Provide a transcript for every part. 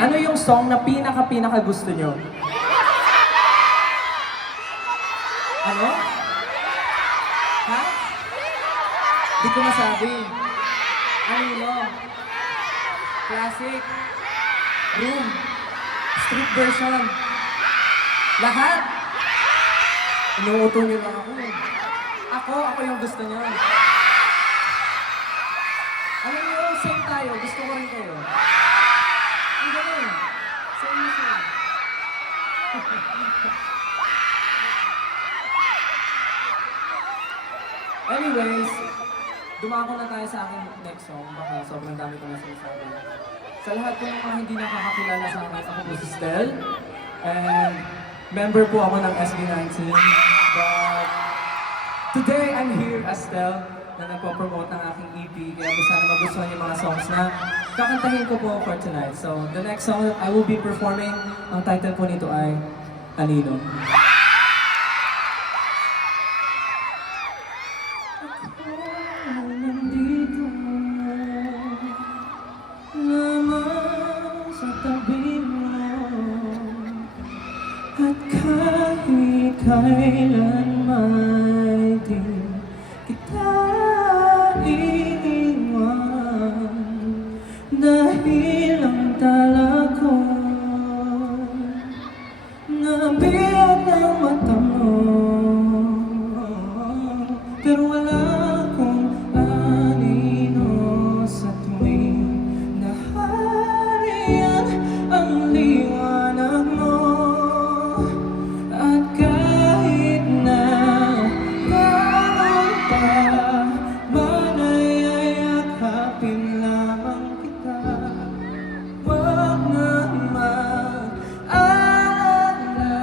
ano yung song na pinaka gusto nyo? Ano? Ha? Di ko masabi. Ano yun? Classic. Room. Street version. Lahat. Inuuto nyo lang ako. Ako yung gusto nyo. Alam nyo, same tayo. Gusto ko rin kayo. Ang galing. Same. Anyways, dumako na tayo sa aking next song. Baka sobrang dami ko na sinasabi. Sa lahat po ng mga hindi nakakakilala sa akin, ako po si Stel. And member po ako ng SB19. But today, I'm here as Stel na nagpo-promote ng aking EP. Kaya po sana magustuhan yung mga songs na kakantahin ko po for tonight. So, the next song I will be performing, ang title po nito ay Anino. At kahit kailanman di kita iiwan, dahil ang tala ko nabiyak ng mata mo, pero wala akong anino sa tuwing naharian ang liwanag mo. At kahit na gano'n pa bana'y yakapin lamang kita. Huwag na mag-alala,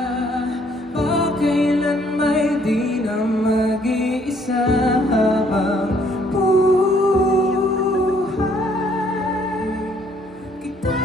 pakailan may di na mag-iisa habang buhay kita.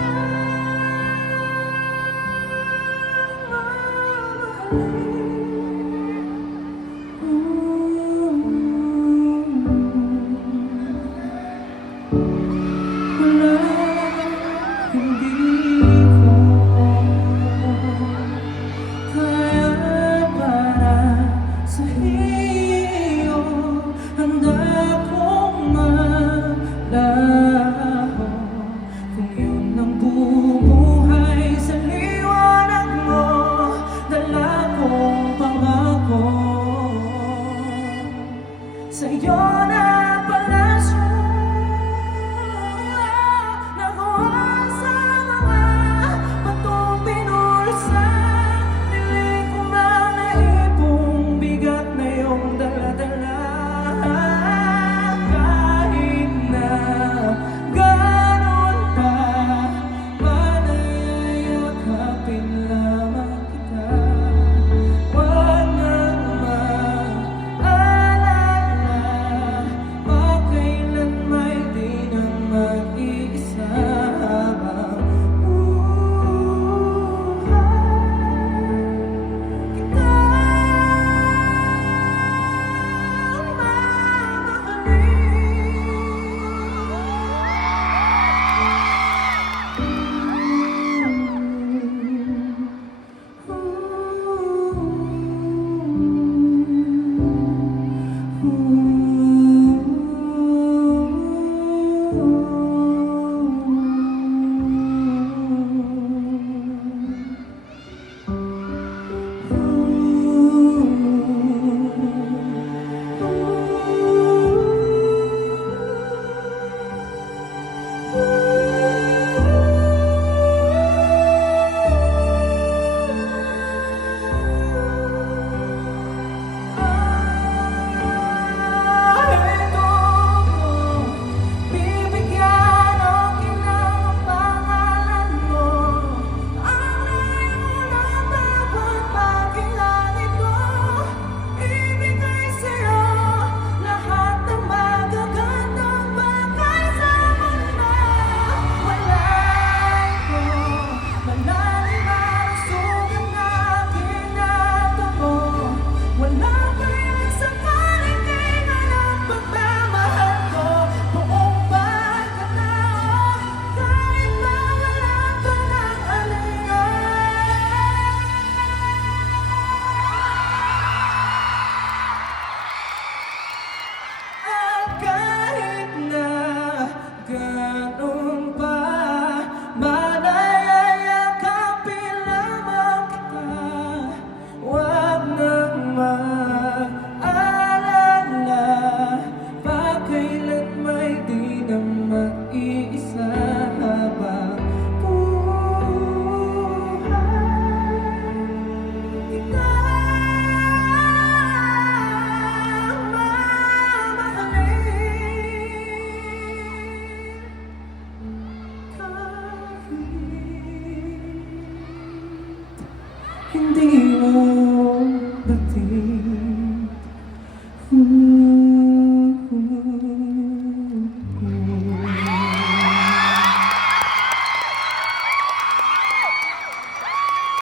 you!